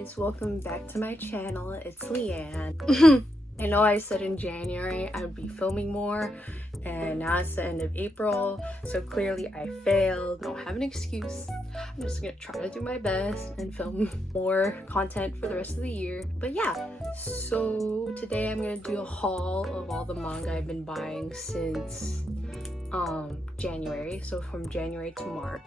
guys, welcome back to my channel. It's Leanne. I know I said in January I would be filming more, and now it's the end of April, so clearly I failed. I don't have an excuse. I'm just gonna try to do my best and film more content for the rest of the year. But yeah, so today I'm gonna do a haul of all the manga I've been buying since January, so from January to March.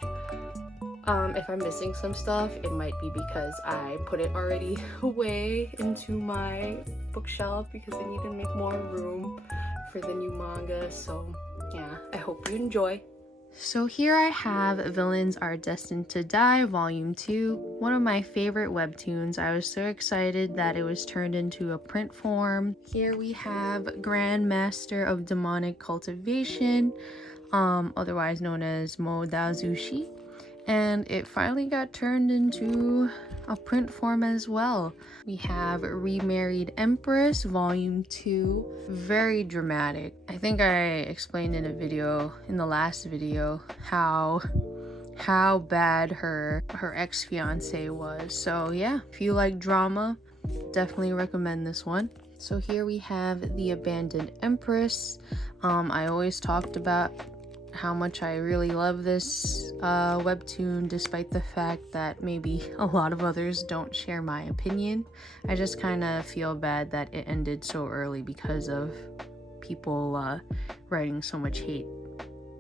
If I'm missing some stuff, it might be because I put it already away into my bookshelf because I need to make more room for the new manga. So yeah, I hope you enjoy. So here I have Villains Are Destined to Die Volume 2, one of my favorite webtoons. I was so excited that it was turned into a print form. Here we have Grandmaster of Demonic Cultivation, otherwise known as Modazushi. And it finally got turned into a print form as well. We have Remarried Empress Volume 2. Very dramatic. I think I explained in a video, in the last video, how bad her ex-fiance was. So yeah, if you like drama, definitely recommend this one. So here we have The Abandoned Empress. I always talked about how much I really love this webtoon, despite the fact that maybe a lot of others don't share my opinion. I just kind of feel bad that it ended so early because of people writing so much hate,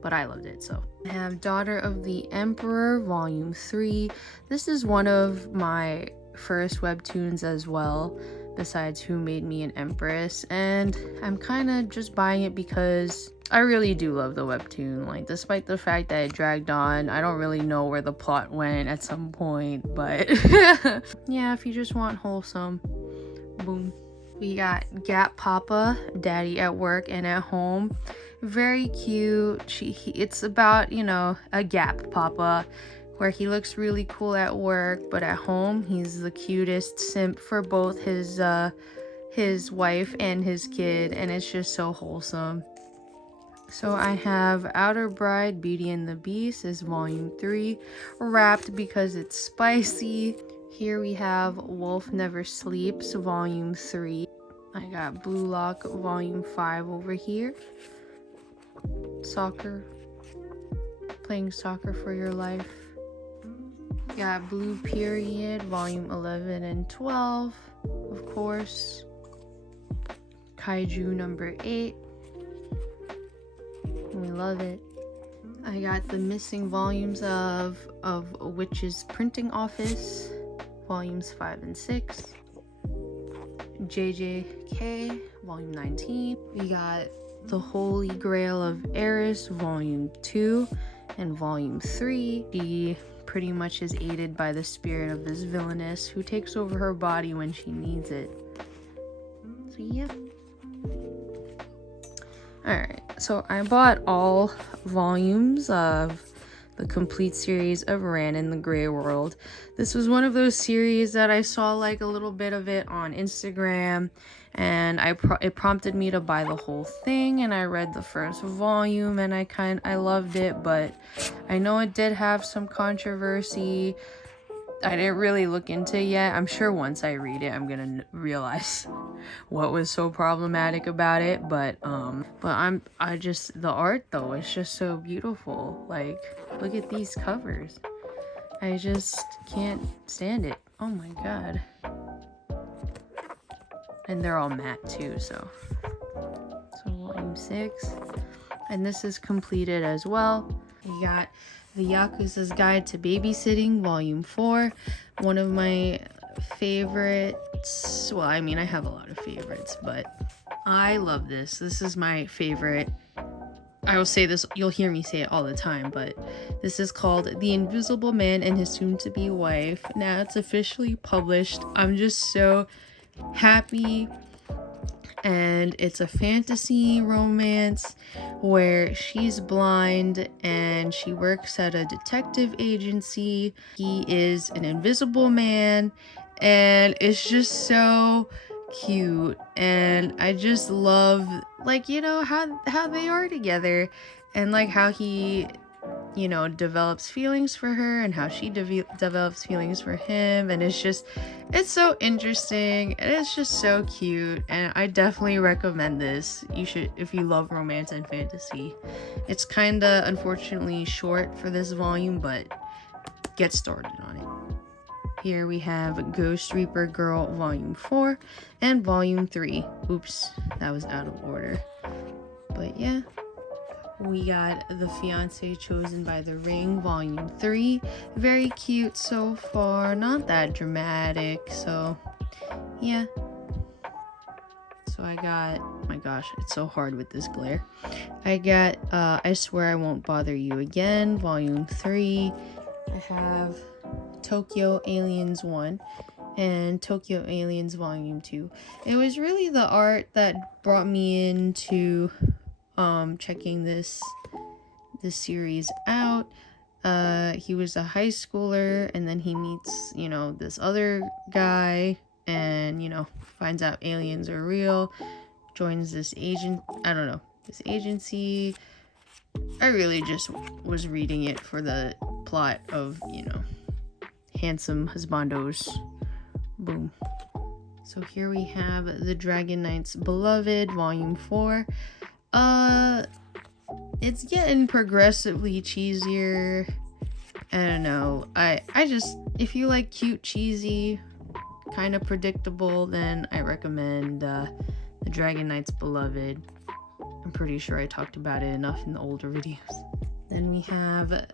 but I loved it. So I have Daughter of the Emperor Volume 3. This is one of my first webtoons as well, besides Who Made Me an Empress, and I'm kind of just buying it because I really do love the webtoon. Like, despite the fact that it dragged on, I don't really know where the plot went at some point, but yeah, if you just want wholesome, boom. We got Gap Papa, Daddy at Work and at Home. Very cute. It's about, you know, a Gap Papa where he looks really cool at work, but at home he's the cutest simp for both his wife and his kid, and it's just so wholesome. So I have Outer Bride, Beauty and the Beast is Volume 3, wrapped because it's spicy. Here we have Wolf Never Sleeps Volume 3. I got Blue Lock Volume 5 over here. Soccer. Playing soccer for your life. Got Blue Period Volume 11 and 12, of course. Kaiju number 8. We love it. I got the missing volumes of Witch's Printing Office, volumes 5 and 6. JJK, volume 19. We got The Holy Grail of Eris, volume 2 and volume 3. She pretty much is aided by the spirit of this villainess who takes over her body when she needs it. So yeah. Alright, so I bought all volumes of the complete series of Ran in the Grey World. This was one of those series that I saw like a little bit of it on Instagram, and it prompted me to buy the whole thing, and I read the first volume and I loved it, but I know it did have some controversy. I didn't really look into it yet. I'm sure once I read it, I'm gonna realize what was so problematic about it. But the art though is just so beautiful. Like, look at these covers. I just can't stand it. Oh my god. And they're all matte too, so volume 6. And this is completed as well. We got The Yakuza's Guide to Babysitting, Volume 4. One of my favorites. Well, I mean, I have a lot of favorites, but I love this. This is my favorite. I will say this, you'll hear me say it all the time, but this is called The Invisible Man and His Soon-to-Be Wife. Now it's officially published. I'm just so happy. And it's a fantasy romance where she's blind and she works at a detective agency. He is an invisible man, and it's just so cute. And I just love, like, you know, how they are together, and like how he you know, develops feelings for her and how she develops feelings for him. And it's so interesting and it's just so cute. And I definitely recommend this. You should, if you love romance and fantasy. It's kind of unfortunately short for this volume, but get started on it. Here we have Ghost Reaper Girl Volume 4 and Volume 3. Oops, that was out of order. But yeah, we got The Fiancé Chosen by the Ring Volume 3. Very cute so far, not that dramatic, so yeah. So I got, my gosh, it's so hard with this glare. I got I Swear I Won't Bother You Again, Volume 3. I have Tokyo Aliens 1 and Tokyo Aliens Volume 2. It was really the art that brought me into checking this series out. He was a high schooler and then he meets, you know, this other guy and, you know, finds out aliens are real, joins this agency. I really just was reading it for the plot of, you know, handsome husbandos. Boom. So here we have The Dragon Knight's Beloved Volume 4. It's getting progressively cheesier. I don't know. I just, if you like cute, cheesy, kind of predictable, then I recommend The Dragon Knight's Beloved. I'm pretty sure I talked about it enough in the older videos. Then we have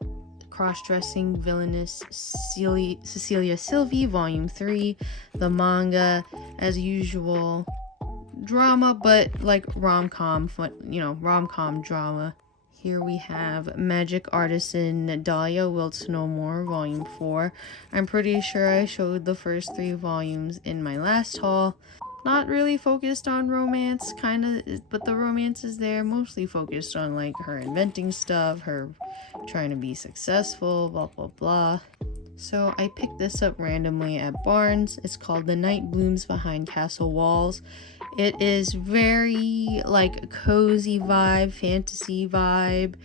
Cross-Dressing Villainous Cecilia Sylvie Volume 3. The manga, as usual, drama, but like rom-com, you know, rom-com drama. Here we have Magic Artisan Dahlia Wilts No More Volume 4. I'm pretty sure I showed the first 3 volumes in my last haul. Not really focused on romance, kind of, but the romance is there, mostly focused on like her inventing stuff, her trying to be successful, blah blah blah. So I picked this up randomly at Barnes. It's called The Night Blooms Behind Castle Walls. It is very like cozy vibe, fantasy vibe,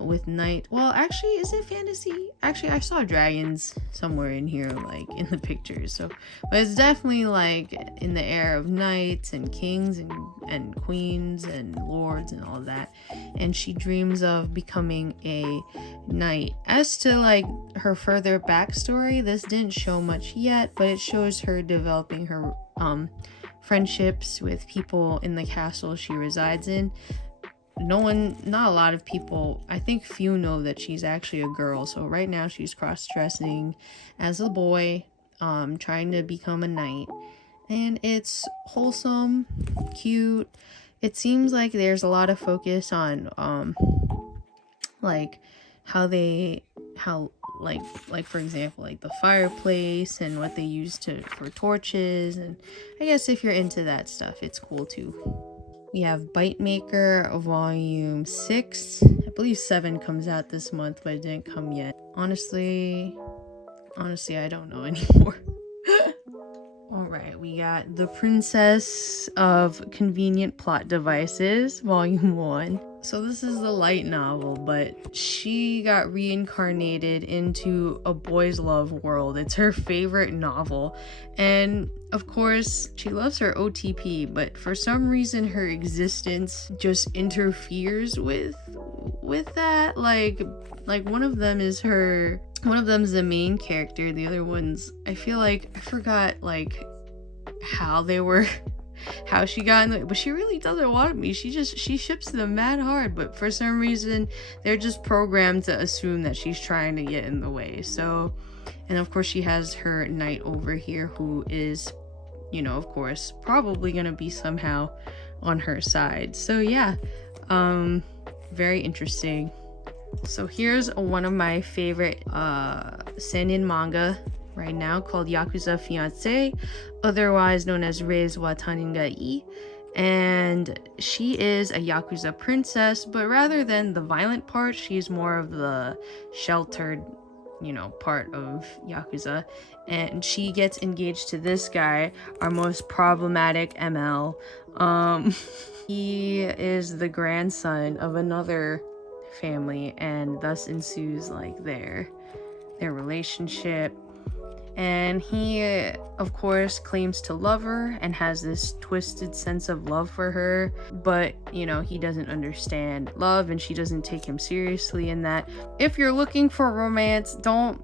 with night. Well, actually, is it fantasy? Actually, I saw dragons somewhere in here, like in the pictures. So, but it's definitely like in the air of knights and kings and queens and lords and all that. And she dreams of becoming a knight. As to like her further backstory, this didn't show much yet, but it shows her developing her friendships with people in the castle she resides in. Not a lot of people, I think few know that she's actually a girl. So right now she's cross-dressing as a boy, trying to become a knight. And it's wholesome, cute. It seems like there's a lot of focus on like like for example, like the fireplace and what they use for torches. And I guess if you're into that stuff, it's cool too. We have Bite Maker Volume 6. I believe 7 comes out this month, but it didn't come yet. Honestly, I don't know anymore. Alright, we got The Princess of Convenient Plot Devices, Volume 1. So this is the light novel, but she got reincarnated into a boys' love world. It's her favorite novel. And of course, she loves her OTP, but for some reason her existence just interferes with that. Like one of them is the main character. The other ones, I feel like I forgot like how she got in the way, but she really doesn't want me. She ships them mad hard, but for some reason they're just programmed to assume that she's trying to get in the way. So, and of course she has her knight over here who is, you know, of course probably gonna be somehow on her side. So yeah, very interesting. So here's one of my favorite seinen manga right now, called Yakuza Fiancé, otherwise known as Reis wa Taninga-i. And she is a Yakuza princess, but rather than the violent part, she's more of the sheltered, you know, part of Yakuza. And she gets engaged to this guy, our most problematic ML. He is the grandson of another family, and thus ensues like their relationship. And he, of course, claims to love her and has this twisted sense of love for her, but you know, he doesn't understand love and she doesn't take him seriously in that. If you're looking for romance, don't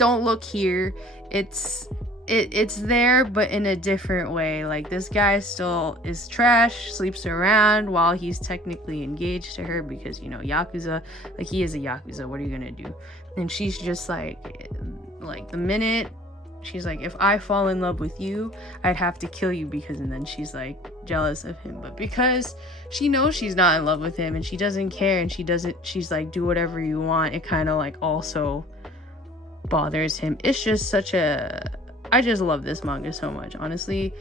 look here. It's there, but in a different way. Like, this guy still is trash, sleeps around while he's technically engaged to her because, you know, Yakuza, like, he is a Yakuza, what are you gonna do? And she's just like the minute she's like, if I fall in love with you, I'd have to kill you, because, and then she's like jealous of him, but because she knows she's not in love with him and she doesn't care, and she's like, do whatever you want, it kind of like also bothers him. It's just I just love this manga so much, honestly.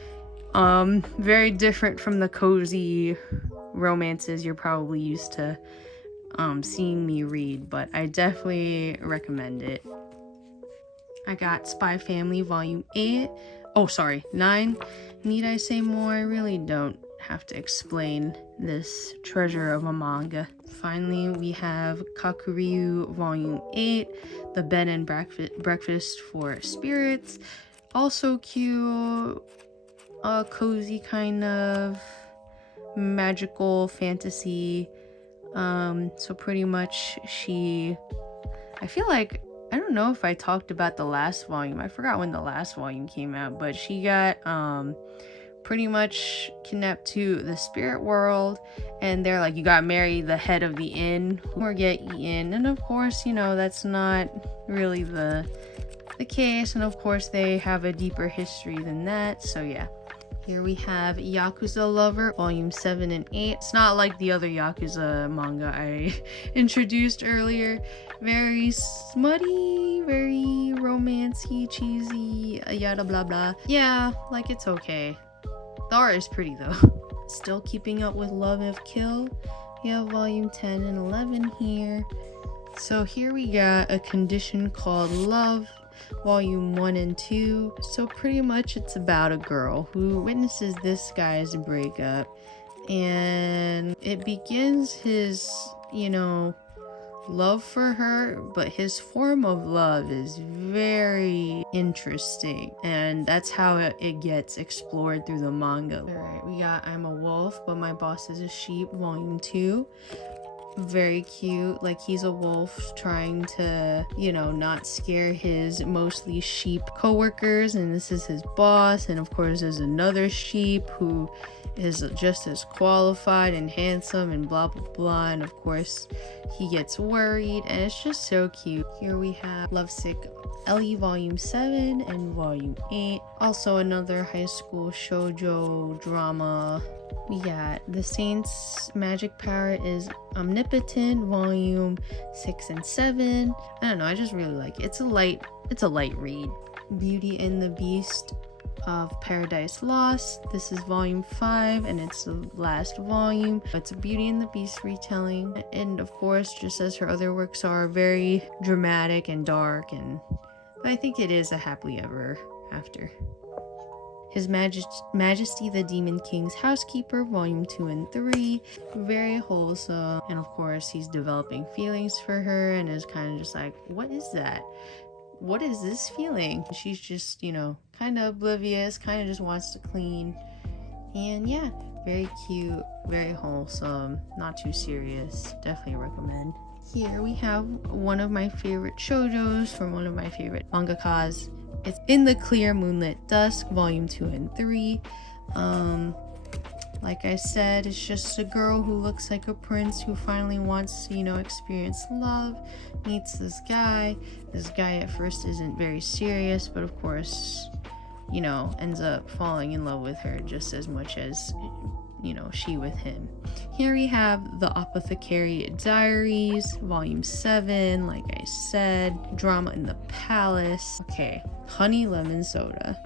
Very different from the cozy romances you're probably used to seeing me read, but I definitely recommend it. I got Spy Family Volume 9. Need I say more? I really don't have to explain this treasure of a manga. Finally, we have Kakuryu Volume 8, The Bed and Breakfast for Spirits. Also cute, cozy kind of magical fantasy. So pretty much I feel like, I don't know if I talked about the last volume. I forgot when the last volume came out, but she got pretty much kidnapped to the spirit world, and they're like, you gotta marry the head of the inn or get eaten. And of course, you know, that's not really the case, and of course they have a deeper history than that. So yeah, here we have Yakuza Lover Volume 7 and 8. It's not like the other Yakuza manga I introduced earlier. Very smutty, very romancy, cheesy, yada blah blah. Yeah, like, it's okay. The art is pretty though. Still keeping up with Love of Kill. We have Volume 10 and 11 here. So here we got A Condition Called Love, Volume 1 and 2. So pretty much it's about a girl who witnesses this guy's breakup, and it begins his, you know, love for her, but his form of love is very interesting, and that's how it gets explored through the manga. Alright, we got I'm a Wolf, But My Boss is a Sheep, Volume 2. Very cute. Like, he's a wolf trying to, you know, not scare his mostly sheep co-workers, and this is his boss. And of course there's another sheep who is just as qualified and handsome and blah blah blah, and of course he gets worried, and it's just so cute. Here we have Lovesick Ellie Volume 7 and Volume 8. Also another high school shoujo drama. We got The Saint's Magic Power is Omnipotent Volume 6 and 7. I don't know, I just really like it. It's a light read. Beauty and the Beast of Paradise Lost. This is Volume 5 and it's the last volume. It's a Beauty and the Beast retelling, and of course, just as her other works are, very dramatic and dark, and I think it is a happily ever after. His Majesty the Demon King's Housekeeper, Volume 2 and 3. Very wholesome. And of course, he's developing feelings for her and is kind of just like, what is that? What is this feeling? She's just, you know, kind of oblivious, kind of just wants to clean. And yeah, very cute, very wholesome, not too serious. Definitely recommend. Here we have one of my favorite shoujos from one of my favorite mangakas. It's In the Clear Moonlit Dusk, Volume 2 and 3. Like I said, it's just a girl who looks like a prince who finally wants to, you know, experience love, meets this guy. This guy at first isn't very serious, but of course, you know, ends up falling in love with her just as much as, you know, she with him. Here we have The Apothecary Diaries, Volume 7, like I said. Drama in the Palace. Okay, Honey Lemon Soda.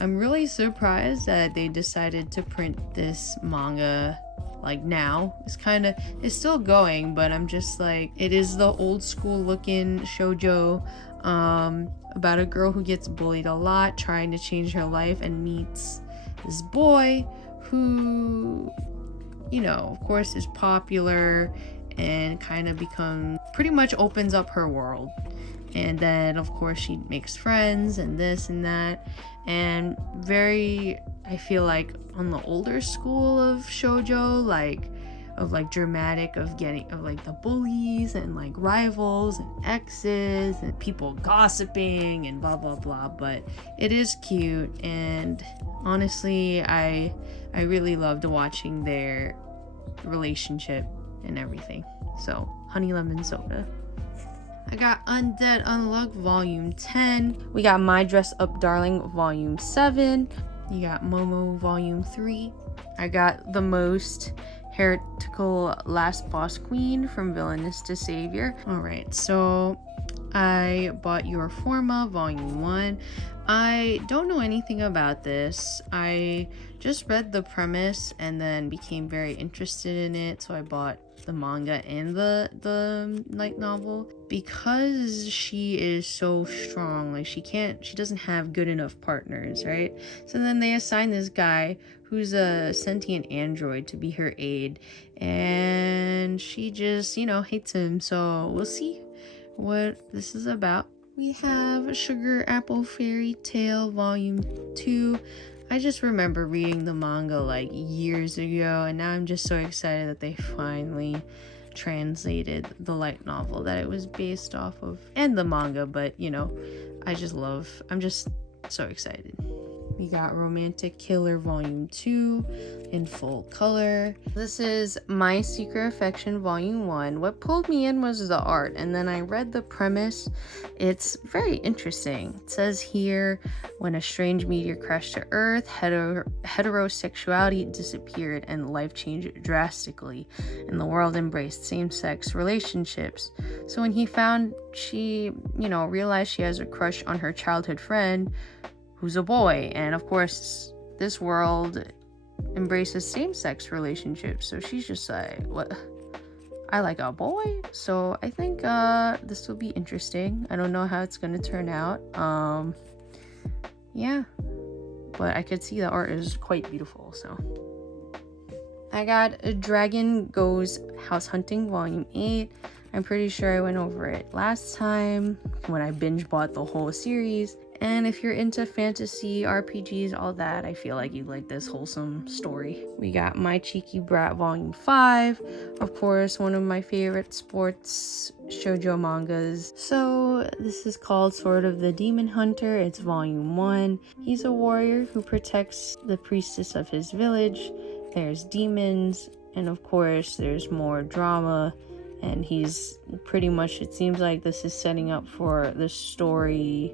I'm really surprised that they decided to print this manga like now. It's still going, but I'm just like, it is the old school looking shoujo about a girl who gets bullied a lot, trying to change her life, and meets this boy who, you know, of course is popular and kind of pretty much opens up her world. And then of course she makes friends and this and that, and I feel like on the older school of shoujo, like dramatic of like the bullies and like rivals and exes and people gossiping and blah blah blah. But it is cute, and honestly I really loved watching their relationship and everything. So Honey Lemon Soda. I got Undead Unluck Volume 10. We got My Dress Up Darling Volume 7. You got Momo Volume 3. I got The Most Heretical Last Boss Queen from Villainous to Savior. Alright, so I bought Your Forma Volume 1. I don't know anything about this. I just read the premise and then became very interested in it, so I bought the manga and the light novel because she is so strong. Like she doesn't have good enough partners, right? So then they assign this guy who's a sentient android to be her aide, and she just hates him. So we'll see what this is about. We have Sugar Apple Fairy Tale Volume 2. I just remember reading the manga like years ago, and now I'm just so excited that they finally translated the light novel that it was based off of, and the manga. But I'm just so excited. We got Romantic Killer Volume 2 in full color. This is My Secret Affection Volume 1. What pulled me in was the art, and then I read the premise. It's very interesting. It says here, when a strange meteor crashed to Earth, heterosexuality disappeared and life changed drastically, and the world embraced same-sex relationships. So when he found she, realized she has a crush on her childhood friend, who's a boy, and of course this world embraces same-sex relationships, so she's just like, what, I like a boy? So I think this will be interesting. I don't know how it's gonna turn out. Yeah, but I could see the art is quite beautiful. So I got Dragon Goes House Hunting Volume 8. I'm pretty sure I went over it last time when I binge bought the whole series. And if you're into fantasy, RPGs, all that, I feel like you'd like this wholesome story. We got My Cheeky Brat Volume 5. Of course, one of my favorite sports shoujo mangas. So this is called Sword of the Demon Hunter. It's Volume 1. He's a warrior who protects the priestess of his village. There's demons, and of course, there's more drama. And he's pretty much, it seems like this is setting up for the story,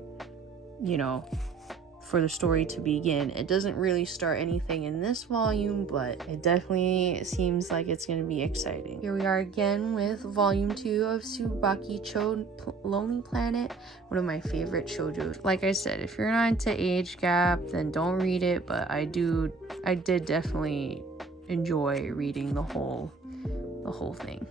for the story to begin. It doesn't really start anything in this volume, but it definitely seems like it's going to be exciting. Here we are again with Volume 2 of Tsubaki Cho Lonely Planet, one of my favorite shoujos. Like I said, if you're not into age gap, then don't read it, but I did definitely enjoy reading the whole thing.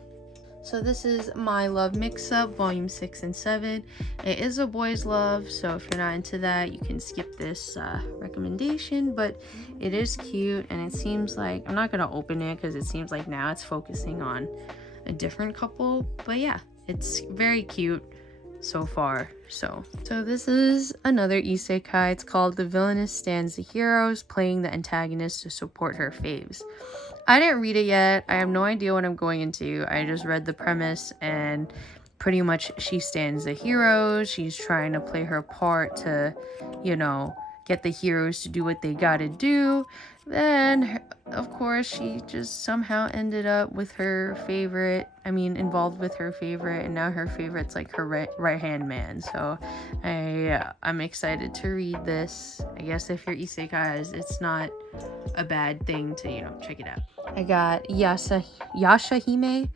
So this is My Love Mix-Up, Volume 6 and 7. It is a boys' love, so if you're not into that, you can skip this recommendation, but it is cute, and it seems like, I'm not going to open it because it seems like now it's focusing on a different couple, but yeah, it's very cute so far. So this is another isekai. It's called The Villainess Stands the Heroes, playing the antagonist to support her faves. I didn't read it yet. I have no idea what I'm going into. I just read the premise, and pretty much she stands the heroes. She's trying to play her part to, get the heroes to do what they gotta do. Then, of course, she just somehow ended up with her favorite, involved with her favorite, and now her favorite's like her right-hand man. So I'm excited to read this. I guess if you're isekais, it's not a bad thing to, check it out. I got Yashahime,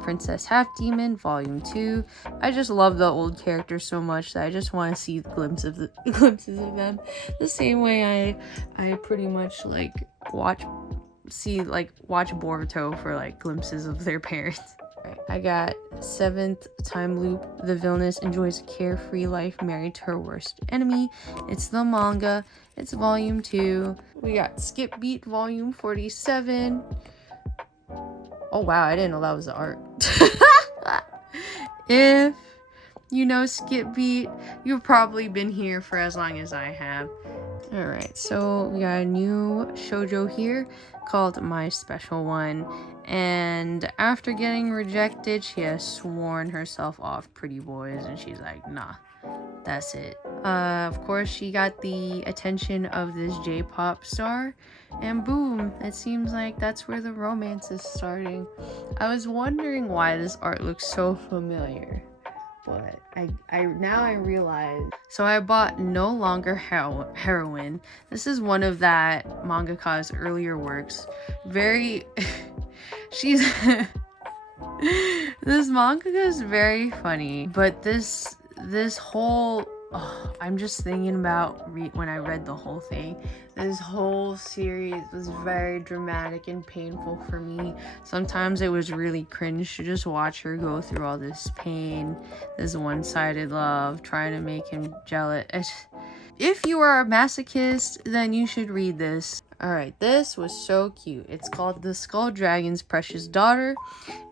Princess Half Demon, Volume 2. I just love the old characters so much that I just want to see glimpses of them. The same way I pretty much watch Boruto for glimpses of their parents. I got Seventh Time Loop. The villainess enjoys a carefree life married to her worst enemy. It's the manga. It's Volume 2. We got Skip Beat Volume 47. Oh wow, I didn't know that was the art. If you know Skip Beat, you've probably been here for as long as I have. Alright, so we got a new shoujo here called My Special One, and after getting rejected, she has sworn herself off Pretty Boys, and she's like, nah, that's it. Of course, she got the attention of this J-pop star, and boom, it seems like that's where the romance is starting. I was wondering why this art looks so familiar, but now I realize. So I bought No Longer Heroine. This is one of that mangaka's earlier works. Very she's this mangaka is very funny, but this whole I'm just thinking about when I read the whole thing. This whole series was very dramatic and painful for me. Sometimes it was really cringe to just watch her go through all this pain, this one-sided love, trying to make him jealous. If you are a masochist, then you should read this. Alright, this was so cute. It's called The Skull Dragon's Precious Daughter,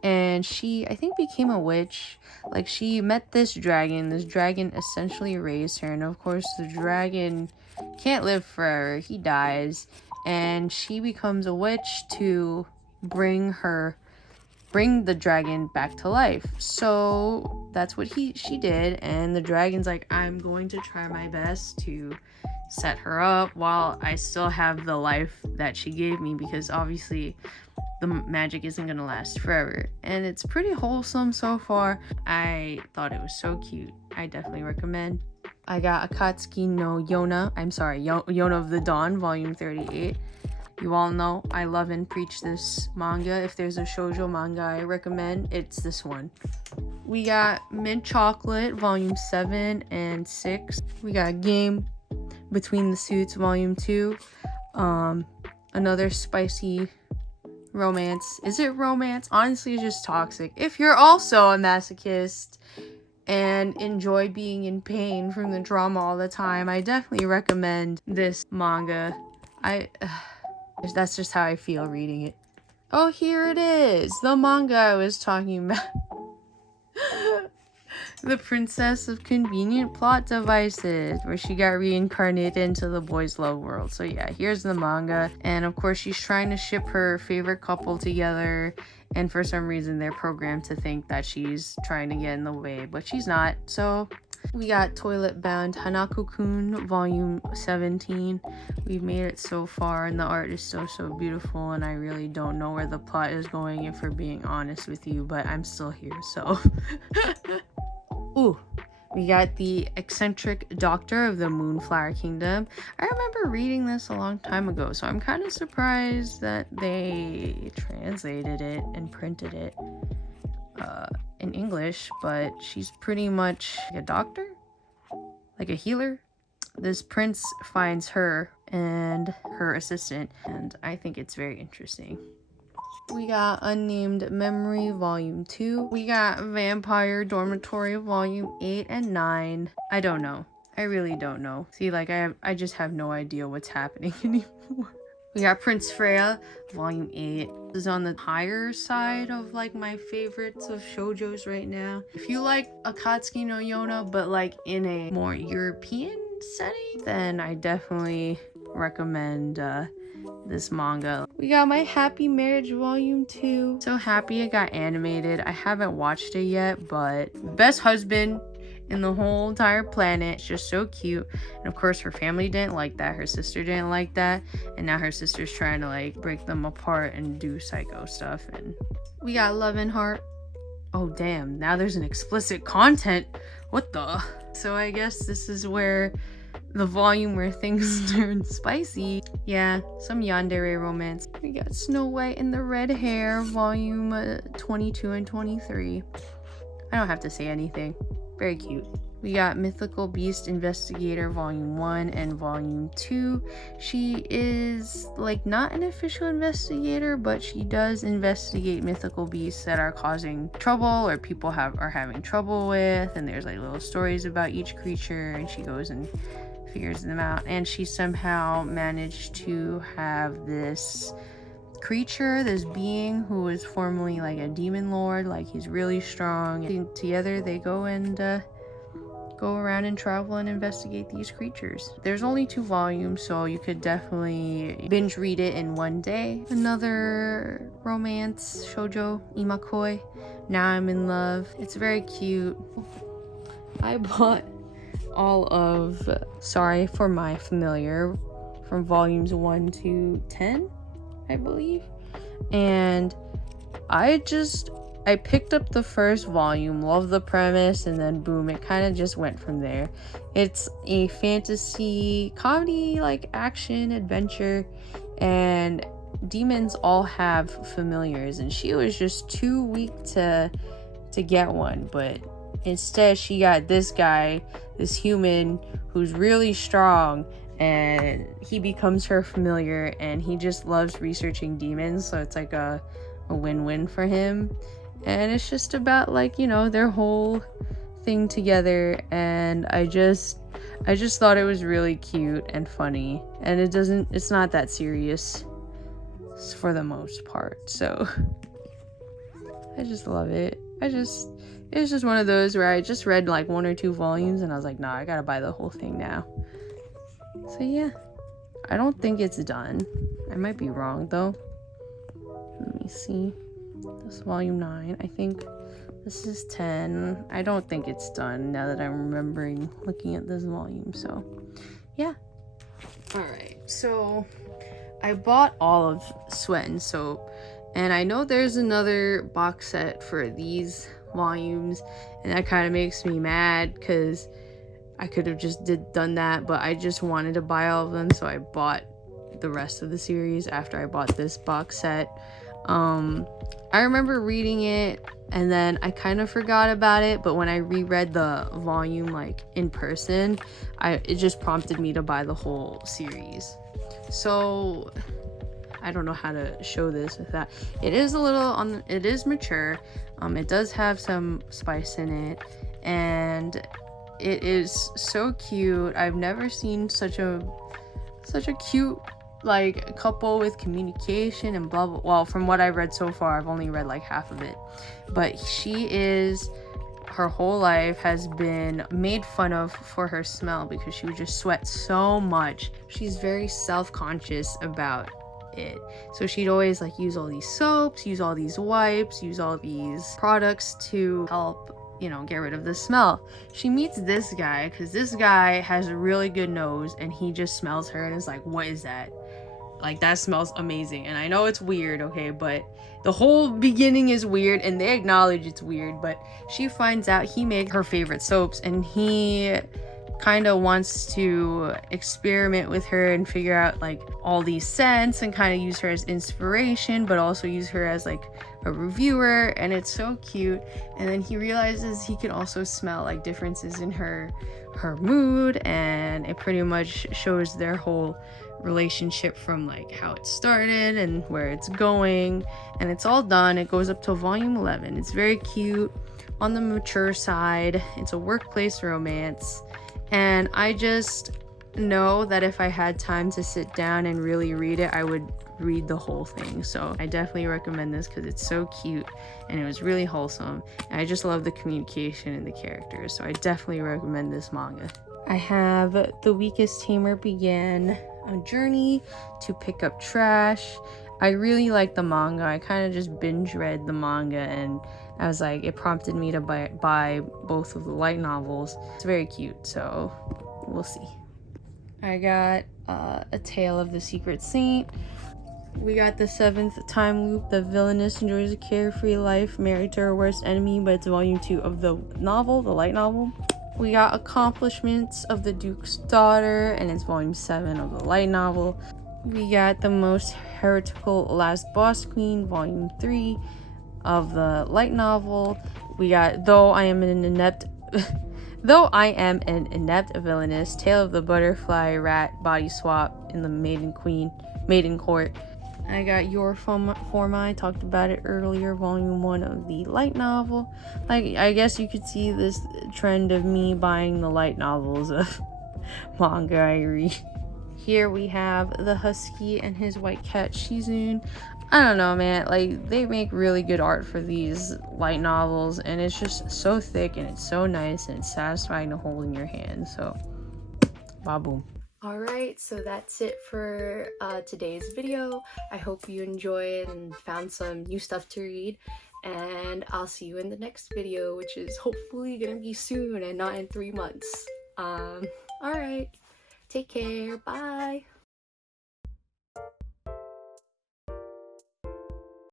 and she, I think, became a witch. Like, she met this dragon essentially raised her, and of course the dragon can't live forever, he dies, and she becomes a witch to bring the dragon back to life. So that's what she did, and the dragon's like, I'm going to try my best to set her up while I still have the life that she gave me, because obviously the magic isn't gonna last forever. And it's pretty wholesome so far. I thought it was so cute. I definitely recommend. I got Akatsuki no Yona, Yona of the Dawn, volume 38. You all know I love and preach this manga. If there's a shoujo manga I recommend, it's this one. We got Mint Chocolate, volume 7 and 6. We got Game Between the Suits, volume 2. Another spicy romance. Is it romance? Honestly, it's just toxic. If you're also a masochist and enjoy being in pain from the drama all the time, I definitely recommend this manga. That's just how I feel reading it. Oh, here it is, the manga I was talking about. The Princess of Convenient Plot Devices, where she got reincarnated into the boys' love world. So yeah, here's the manga, and of course she's trying to ship her favorite couple together, and for some reason they're programmed to think that she's trying to get in the way, but she's not. So we got Toilet Bound Hanako-kun, volume 17. We've made it so far, and the art is so beautiful, and I really don't know where the plot is going, if we're being honest with you, but I'm still here, so. Ooh, we got The Eccentric Doctor of the Moonflower Kingdom. I remember reading this a long time ago, so I'm kind of surprised that they translated it and printed it in English, but she's pretty much like a doctor, like a healer. This prince finds her and her assistant, and I think it's very interesting. We got Unnamed Memory, volume 2. We got Vampire Dormitory, volume 8 and 9. I don't know. I really don't know. See, like, I just have no idea what's happening anymore. We got Prince Freya, volume 8. This is on the higher side of, like, my favorites of shoujos right now. If you like Akatsuki no Yona, but, like, in a more European setting, then I definitely recommend this manga. We got My Happy Marriage, volume 2. So happy it got animated. I haven't watched it yet, but best husband in the whole entire planet. It's just so cute. And of course her family didn't like that, her sister didn't like that, and now her sister's trying to like break them apart and do psycho stuff. And we got Love and Heart. Oh damn, now there's an explicit content. What the? So I guess this is where the volume where things turn spicy. Yeah, some yandere romance. We got Snow White and the Red Hair, volume 22 and 23. I don't have to say anything. Very cute. We got Mythical Beast Investigator, volume 1 and volume 2. She is like not an official investigator, but she does investigate mythical beasts that are causing trouble or people are having trouble with, and there's like little stories about each creature, and she goes and figures them out. And she somehow managed to have this creature, this being who was formerly like a demon lord. Like, he's really strong, and together they go and go around and travel and investigate these creatures. There's only 2 volumes, so you could definitely binge read it in one day. Another romance shoujo imakoi, Now I'm in Love. It's very cute. I bought all of Sorry for My Familiar from volumes 1 to 10, I believe. And I picked up the first volume, loved the premise, and then boom, it kind of just went from there. It's a fantasy comedy, like action adventure, and demons all have familiars, and she was just too weak to get one, but instead she got this guy, this human who's really strong, and he becomes her familiar, and he just loves researching demons, so it's like a win-win for him. And it's just about, like, you know, their whole thing together, and I just thought it was really cute and funny, and it's not that serious for the most part, so I just love it. It's just one of those where I just read like 1 or 2 volumes and I was like, nah, I gotta buy the whole thing now. So yeah, I don't think it's done. I might be wrong though. Let me see. This is volume 9. I think this is 10. I don't think it's done now that I'm remembering looking at this volume. So yeah. Alright, so I bought all of Sweat and Soap, and I know there's another box set for these volumes, and that kind of makes me mad because I could have just done that, but I just wanted to buy all of them, so I bought the rest of the series after I bought this box set. I remember reading it and then I kind of forgot about it, but when I reread the volume like in person, it just prompted me to buy the whole series. So I don't know how to show this with that. It is a little it is mature. It does have some spice in it, and it is so cute. I've never seen such a cute like couple with communication and blah blah. Well, from what I've read so far, I've only read like half of it, but her whole life has been made fun of for her smell because she would just sweat so much. She's very self-conscious about it, so she'd always like use all these soaps, use all these wipes, use all these products to help, you know, get rid of the smell. She meets this guy because this guy has a really good nose, and he just smells her and is like, what is that? Like, that smells amazing. And I know it's weird, okay, but the whole beginning is weird and they acknowledge it's weird, but she finds out he made her favorite soaps, and he kind of wants to experiment with her and figure out like all these scents and kind of use her as inspiration, but also use her as like a reviewer, and it's so cute. And then he realizes he can also smell like differences in her mood, and it pretty much shows their whole relationship from like how it started and where it's going, and it's all done. It goes up to volume 11. It's very cute, on the mature side. It's a workplace romance, and I just know that if I had time to sit down and really read it, I would read the whole thing. So I definitely recommend this because it's so cute and it was really wholesome, and I just love the communication and the characters, so I definitely recommend this manga. I have The Weakest Tamer Began a Journey to Pick Up Trash. I really like the manga. I kind of just binge read the manga, and I was like, it prompted me to buy both of the light novels. It's very cute, so we'll see. I got A Tale of the Secret Saint. We got The 7th Time Loop. The villainess enjoys a carefree life, married to her worst enemy, but it's volume 2 of the novel, the light novel. We got Accomplishments of the Duke's Daughter, and it's volume 7 of the light novel. We got The Most Heretical Last Boss Queen, volume 3 of the light novel. We got Though I Am an Inept Villainess, Tale of the Butterfly Rat Body Swap in the Maiden Court. I got Your Forma. I talked about it earlier, volume 1 of the light novel. Like, I guess you could see this trend of me buying the light novels of manga I read. Here we have The Husky and His White Cat Shizune. I don't know, man. Like, they make really good art for these light novels, and it's just so thick and it's so nice and it's satisfying to hold in your hand. So, baboom. Alright, so that's it for today's video. I hope you enjoyed and found some new stuff to read. And I'll see you in the next video, which is hopefully gonna be soon and not in 3 months. Alright, take care, bye!